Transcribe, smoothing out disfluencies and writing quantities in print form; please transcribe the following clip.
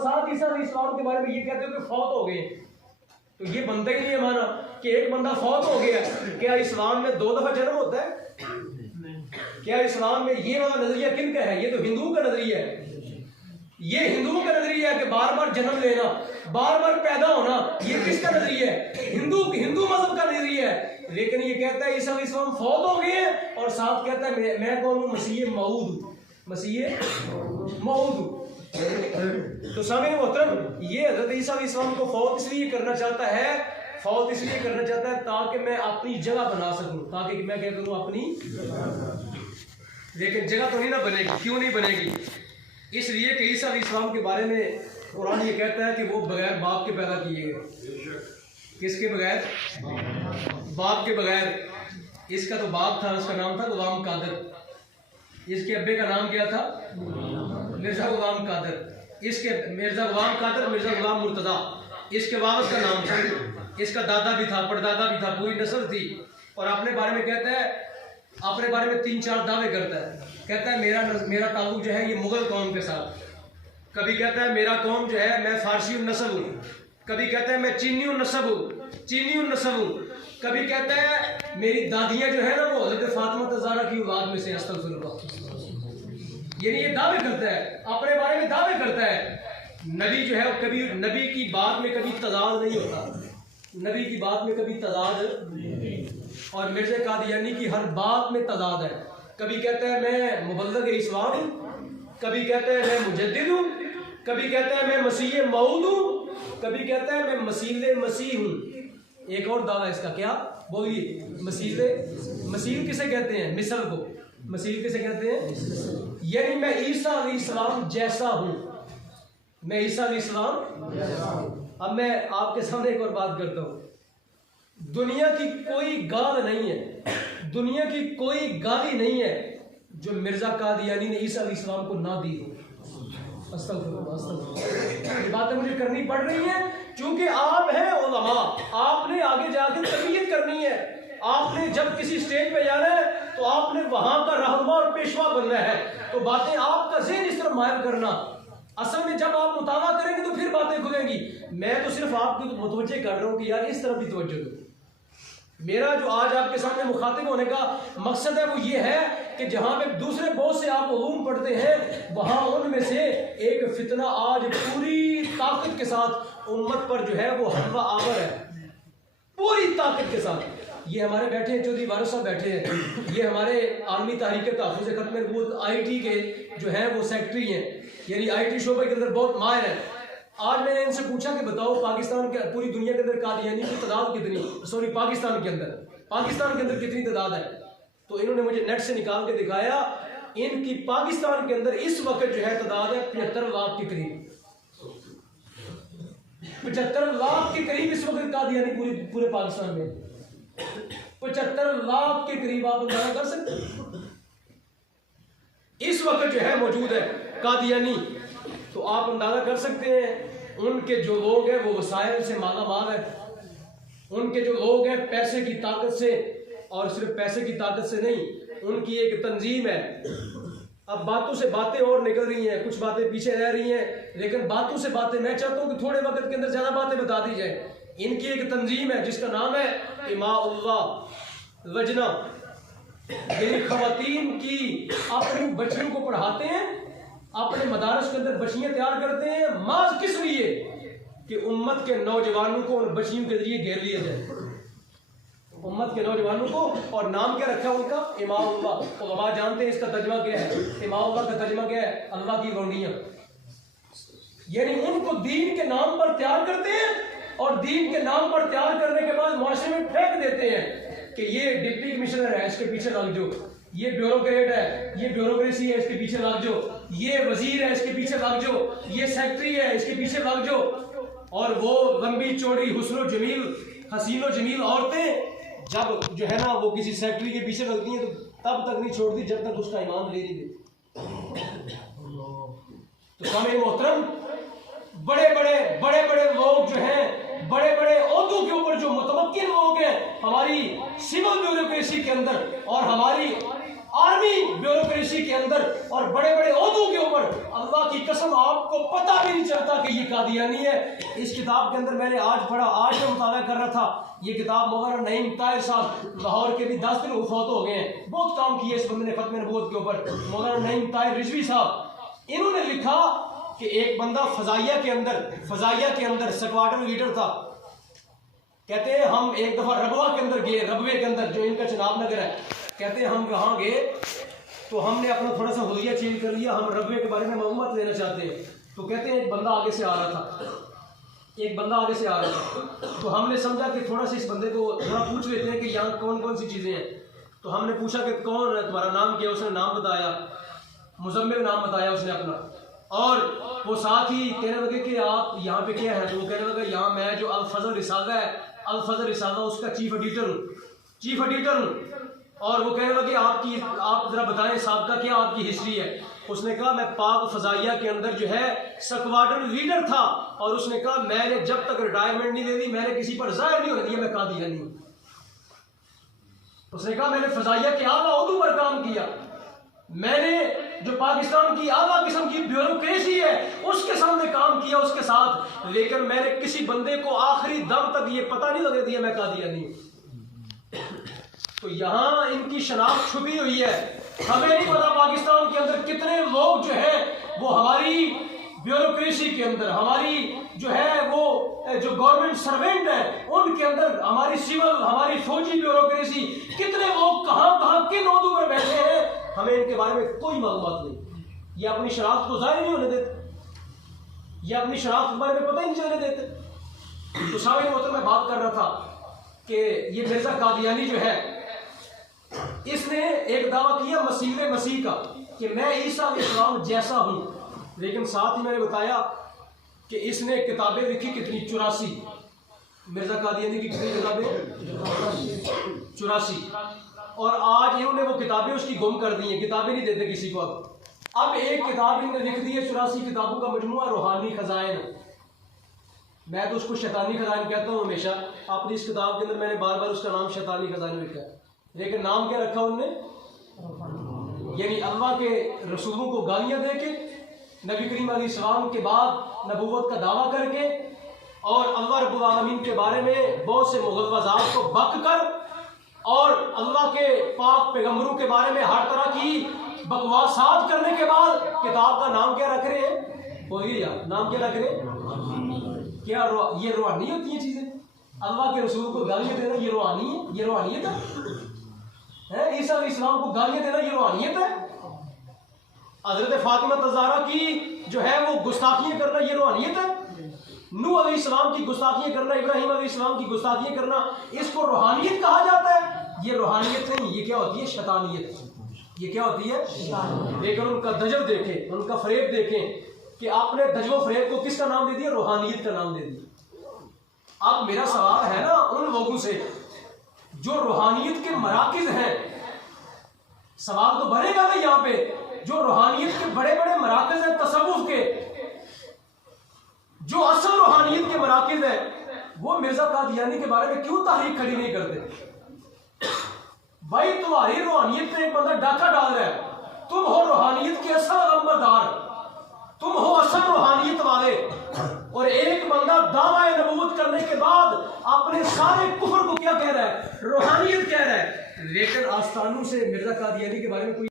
साथ ईसा अलैहिस्सलाम के बारे में ये कहते हो कि फौत हो गए, तो ये बनता ही नहीं है माना कि एक बंदा फौत हो गया। क्या इस्लाम में 2 दफा जन्म होता है? क्या इस्लाम में ये वाला नजरिया किन का है? ये तो हिंदुओं का नजरिया है। ये हिंदुओं का नजरिया है कि बार बार जन्म लेना, बार बार पैदा होना, ये किसका नजरिया है? हिंदू मजहब का नजरिया है। लेकिन ये कहता है ईसा अलैहिस्सलाम फौत हो गए हैं और साथ कहता है मैं कौन हूं? मसीह मऊद, मसीह मऊद। तो सामने मोहतरम, ये हजरत ईसा अलैहिस्सलाम को फौत इसलिए करना चाहता है, फौत इसलिए करना चाहता है ताकि मैं अपनी जगह बना सकूं, ताकि मैं क्या करूं अपनी। लेकिन जगह तो नहीं ना बनेगी। क्यों नहीं बनेगी? इसलिए कि ईसा अलैहिस्सलाम के बारे में कुरान ये कहता है कि वो बगैर बाप के पैदा किए गए। किसके बगैर? बाप के बगैर। इसका तो बाप था, उसका नाम था गुलाम कादर। इसके अब्बे का नाम क्या था? मिर्जा गुलाम कादर। इसके मिर्जा गुलाम कादर, मिर्जा गुलाम मुर्तजा इसके वालिद का नाम था। इसका दादा भी था, परदादा भी था, पूरी नस्ल थी। और अपने बारे में कहता है, अपने बारे में 3-4 दावे करता है। कहता है मेरा ताल्लुक जो है ये मुगल कौम के साथ। कभी कहता है मेरा कौम जो है मैं फारसी नस्ल हूँ। कभी कहता है मैं चीनी नस्ल हूँ। कभी कहता है मेरी दादियाँ जो है ना वो हज़रत फातिमा ज़हरा की औलाद में से। अस्तग़फिरुल्लाह। यानी ये दावे करता है, अपने बारे में दावे करता है। नबी जो है कभी नबी की बात में कभी तजाद नहीं होता, नबी की बात में कभी तजाद। और मिर्ज़ा कादियानी की हर बात में तजाद है। कभी कहता है मैं मुबल्लिग इस्लाम हूँ, कभी कहता है मैं मुजद्दिद हूँ, कभी कहता है मैं मसीह मऊद हूँ, कभी कहता है मैं मसीह हूँ। एक और दावा इसका, क्या बोलिए? मसीह किसे कहते हैं? मिसल को मसीह किसे कहते हैं? यानी मैं ईसा अलैहिस्सलाम जैसा हूँ, मैं ईसा अलैहिस्सलाम। अब मैं आपके सामने एक और बात करता हूँ। दुनिया की कोई गाल नहीं है, दुनिया की कोई गाली नहीं है जो मिर्जा कादियानी ने ईसा अलैहिस्सलाम को ना दी हो। ये बातें मुझे करनी पड़ रही हैं क्योंकि आप हैं उलमा, आपने आगे जाकर तरबियत करनी है। आपने जब किसी स्टेज पे जाना है तो आपने वहां का रहनुमा और पेशवा बनना है। तो बातें आपका ज़हन इस तरफ मायल करना, असल में जब आप मुताला करेंगे तो फिर बातें खुलेंगी। मैं तो सिर्फ आपको मुतवज्जे कर रहा हूँ कि यार इस तरफ भी तवज्जो दो। मेरा जो आज आपके सामने मुखातिब होने का मकसद है वो ये है कि जहाँ पे दूसरे बहुत से आप उलूम पढ़ते हैं वहाँ उनमें से एक फितना आज पूरी ताकत के साथ उम्मत पर जो है वो हमला आवर है, पूरी ताकत के साथ। ये हमारे बैठे हैं चौधरी वारिस साहब बैठे हैं, ये हमारे आलमी तहरीक तहफ़्फ़ुज़ खत्म नबूवत IT के जो है वो सेक्रेटरी हैं, यानी IT शोबे के अंदर बहुत माहिर है। आज मैंने इनसे पूछा कि बताओ पाकिस्तान के पूरी दुनिया के अंदर कादियानी की तादाद कितनी, सॉरी पाकिस्तान के अंदर कितनी तादाद है? तो इन्होंने मुझे नेट से निकाल के दिखाया, इनकी पाकिस्तान के अंदर इस वक्त जो है तादाद है 75 लाख के करीब। 75 लाख के करीब इस वक्त कादियानी पूरे पाकिस्तान में 75 लाख के करीब आप अंदाजा कर सकते इस वक्त जो है मौजूद है कादियानी। तो आप अंदाजा कर सकते हैं उनके जो लोग हैं वो वसाइल से माला माल है, उनके जो लोग हैं पैसे की ताकत से, और सिर्फ पैसे की ताकत से नहीं, उनकी एक तंजीम है। अब बातों से बातें और निकल रही हैं, कुछ बातें पीछे रह रही हैं, लेकिन बातों से बातें मैं चाहता हूँ कि थोड़े वक्त के अंदर ज्यादा बातें बता दी जाए। इनकी एक तंजीम है जिसका नाम है इमाउल्लाह लजना, यानी खवातीन की अपनी बच्चियों को पढ़ाते हैं, अपने मदारस के अंदर बच्चियां तैयार करते हैं। माज किस लिए? कि उम्मत के नौजवानों को उन बच्चियों के जरिए घेर लिया जाए, उम्मत के नौजवानों को। और नाम क्या रखा उनका? इमाउल्लाह। उलमा जानते हैं इसका तर्जुमा क्या है? इमाउल्लाह का तर्जुमा क्या है? अल्लाह की रोनियां। यानी उनको दीन के नाम पर तैयार करते हैं और दीन के नाम पर तैयार करने के बाद मुआशरे में फेंक देते हैं कि ये डिप्टी कमिश्नर है इसके पीछे लग जाओ, ये ब्यूरोक्रेट है, ये ब्यूरोक्रेसी है इसके पीछे लग जाओ, ये वजीर है इसके पीछे लग जाओ, ये सेक्रेटरी है इसके पीछे लग जाओ। और वो लंबी चौड़ी हुस्नो जमील हसीनो जमील औरतें जब जो है ना वो किसी सेक्रेटरी के पीछे लगती हैं तो तब तक नहीं छोड़ती जब तक उसका ईमान ले नहीं देती। तो सामने मोहतरम बड़े बड़े लोग जो हैं, बड़े बड़े ओहदों के ऊपर जो मुतमक्किन लोग हैं हमारी सिविल ब्यूरोक्रेसी के अंदर और हमारी आर्मी ब्यूरोक्रेसी के अंदर, और बड़े बड़े ओहदों के ऊपर, अल्लाह की कसम आपको पता भी नहीं चलता कि ये कादियानी है। इस किताब के अंदर मैंने आज पढ़ा, आज मैं मुताबिक कर रहा था, ये किताब मौलाना नईम ताहिर साहब लाहौर के भी 10 दिन वफात हो गए हैं, बहुत काम किया इस बंदे ने खत्म नबूवत के ऊपर, मौलाना नईम ताहिर रिजवी साहब। इन्होंने लिखा कि एक बंदा फजाइया के अंदर स्क्वाड्रन लीडर था। कहते हैं हम एक दफा रबवा के अंदर गए, रबवे के अंदर जो इनका चनाब नगर है, कहते हैं हम वहां गए तो हमने अपना थोड़ा सा हुलिया चेंज कर लिया, हम रबवे के बारे में मालूमात लेना चाहते हैं। तो कहते हैं एक बंदा आगे से आ रहा था, तो हमने समझा कि थोड़ा सा इस बंदे को थोड़ा पूछ लेते हैं कि यहाँ कौन कौन सी चीज़ें हैं। तो हमने पूछा कि कौन है, तुम्हारा नाम क्या? उसने नाम बताया, मुजम्मिल नाम बताया उसने अपना, और वो साथ ही कहने लगे कि आप यहाँ पे क्या है? तो वो कहने लगा यहाँ मैं जो अल फजल रिसाला है, अल फजल रिसाला उसका चीफ एडिटर हूँ। और वो कहने लगे आप जरा बताएं साहब का क्या आपकी हिस्ट्री है? उसने कहा मैं पाक फजाइया के अंदर जो है स्क्वाड्रन लीडर था, और उसने कहा मैंने जब तक रिटायरमेंट नहीं ले ली मैंने किसी पर जाहिर नहीं होने दिया मैं कादियानी हूं। उसने कहा मैंने फजाइया के आला ओहदों पर काम किया, मैंने जो पाकिस्तान की आला किस्म की ब्यूरोक्रेसी है उसके सामने काम किया उसके साथ, लेकिन मैंने किसी बंदे को आखिरी दम तक ये पता नहीं लगे दिया मैं कादियानी हूं। तो यहाँ इनकी शनाख्त छुपी हुई है, हमें नहीं पता पाकिस्तान के अंदर कितने लोग जो है वो हमारी ब्यूरोक्रेसी के अंदर, हमारी जो है वो जो गवर्नमेंट सर्वेंट है उनके अंदर, हमारी सिविल, हमारी फौजी ब्यूरोक्रेसी, कितने लोग कहाँ किन ओहदों पर बैठे हैं, हमें इनके बारे में कोई मालूमात नहीं। ये अपनी शनाख्त को जाहिर नहीं होने देते, ये अपनी शनाख्त के बारे में पता ही नहीं चलने देते। तो सामने मतलब मैं बात कर रहा था कि ये मिर्जा कादियानी जो है इसने एक दावा किया मसीह का कि मैं ईसा अलैहिस्सलाम जैसा हूं, लेकिन साथ ही मैंने बताया कि इसने किताबें लिखी कितनी, 84। मिर्जा कादियानी की कितनी किताबें? 84। और आज इन्होंने वो किताबें उसकी गुम कर दी हैं, किताबें नहीं देते किसी को। अब एक किताब इन्होंने लिख दी है 84 किताबों का मजमुआ रूहानी खजाइन। मैं तो उसको शैतानी खजाइन कहता हूँ हमेशा, अपनी इस किताब के अंदर मैंने बार बार उसका नाम शैतानी खजाइन लिखा है, लेकिन नाम क्या रखा उनने? यानी अल्लाह के रसूलों को गालियां देके, नबी करीम अलैहिस्सलाम के बाद नबूवत का दावा करके, और अल्लाह रब्बुल आलमीन के बारे में बहुत से मुग़ल्लज़ात को बक कर, और अल्लाह के पाक पैगंबरों के बारे में हर तरह की बकवासात करने के बाद किताब का नाम क्या रख रहे हैं? बोलिए यार, नाम क्या रख रहे हैं? क्या ये रूहानी होती है चीजें? अल्लाह के रसूल को गालियां देना ये रूहानी है? ये रूहानियत है? ईसा अलैहिस्सलाम को गालियां देना ये रूहानियत है? हजरत फातिमा तज़ारा की जो है वो गुस्ताखियां करना ये रूहानियत है? नूह अलैहिस्सलाम की गुस्ताखियां करना, इब्राहिम अलैहिस्सलाम की गुस्ताखियां करना, इसको रूहानियत कहा जाता है? ये रूहानियत नहीं, ये क्या होती है? शैतानियत। ये क्या होती है? लेकिन उनका दजव देखें, उनका फरेब देखें कि आपने दजव फरेब को किसका नाम दे दिया? रूहानियत का नाम दे दिया। अब मेरा सवाल है ना उन लोगों से जो रूहानियत के मराकिज हैं, सवाल तो बनेगा ना यहाँ पे, जो रूहानियत के बड़े बड़े मराकिज हैं तसव्वुफ के, जो असल रूहानियत के मराकिज है, वो मिर्जा कादियानी के बारे में क्यों तहरीक खड़ी नहीं करते? भाई तुम्हारी रूहानियत पे एक बंदा डाका डाल रहा है, तुम हो रूहानियत के असल नंबरदार, तुम हो असल रूहानियत वाले, और एक बंदा दावा नबूवत करने के बाद अपने सारे कुफ्र को क्या कह रहा है? रूहानियत कह रहा है, लेकिन आस्थानों से मिर्जा कादियानी के बारे में कोई